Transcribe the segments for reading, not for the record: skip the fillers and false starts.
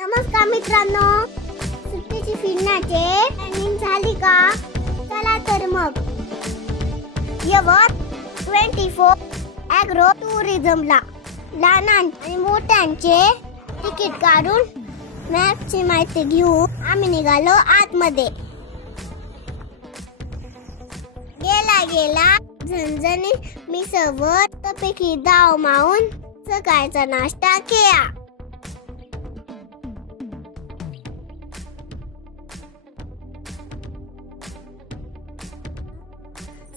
नमस्कार मित्रांनो, सुट्टीची फिरण्याचे प्लॅनिंग झाली का? चला तर मग यवत 24 ॲग्रो टुरिझमला लहान आणि मोठ्यांचे तिकीट काढून मॅपची माहिती घेऊन आम्ही निघालो आतमध्ये. गेला झणझणीत मिसळवर पैकी दाव मावून सकाळचा नाश्ता केला.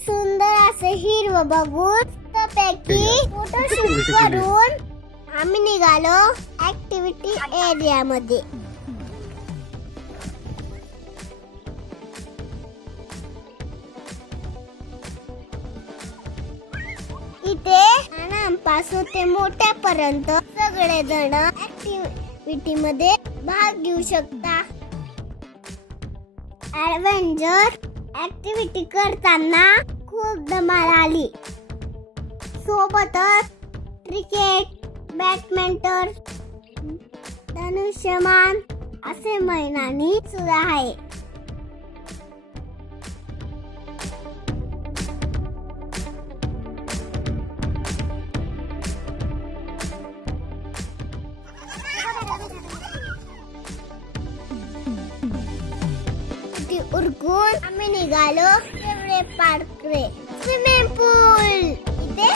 सुंदर असे हिरवं बघून त्यापैकी फोटोशूट करून आम्ही निघालो ऍक्टिव्हिटी एरिया मध्ये. इथे लहानांपासून ते मोठ्यापर्यंत सगळे जण ऍक्टिव्हिटी मध्ये भाग घेऊ शकता. ॲडव्हेंचर ऍक्टिव्हिटी करताना खूप धमाल आली. सोबतच क्रिकेट, बॅडमिंटन, धनुष्यमान असे मैदानी सुद्धा आहे. उरकून आम्ही निघालो पार्ककडे. स्विमिंग पूल, इथे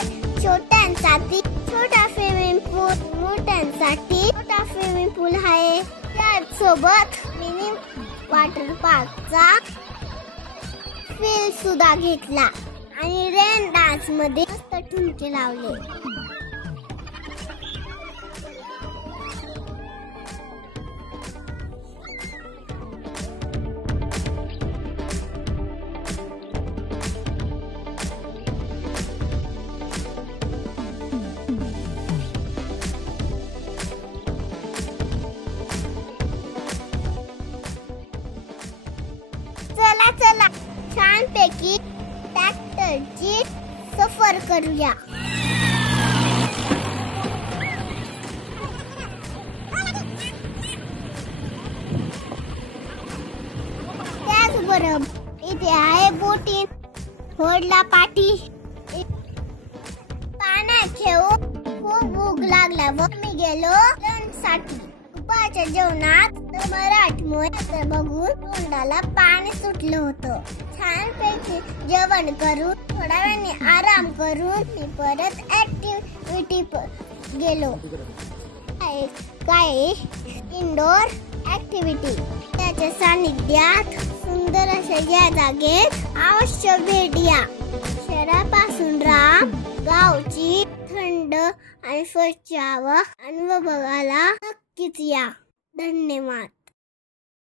छोट्यांसाठी छोटा स्विमिंग पूल, मोठ्यांसाठी मोठा स्विमिंग पूल आहे. त्यासोबत मिनी वॉटर पार्कचा फील सुद्धा घेतला आणि रेन डान्स मध्ये मस्त ठुमके लावले. चला छानपैकी ट्रॅक्टरची सफर करूया. त्याचबरोबर इथे आहे बोटिंग, होडला पाटी. पाण्यात खेळून खूप भूक लागल्यावर मी गेलो लंचसाठी. दुपारच्या जेवणात मराठमोळ्या बघून तोंडाला पाणी सुटलं होतं. छानपैकी जेवण करून थोड्या वेळाने आराम करून मी परत ऍक्टिव्हिटी गेलो. काय इंडोर ऍक्टिव्हिटी, त्याच्या सानिध्यात सुंदर अशा या जागेत अवश्य भेट द्या. शहरापासून गावची थंड आणि स्वच्छ हवा अनुभवायला नक्कीच या. धन्यवाद.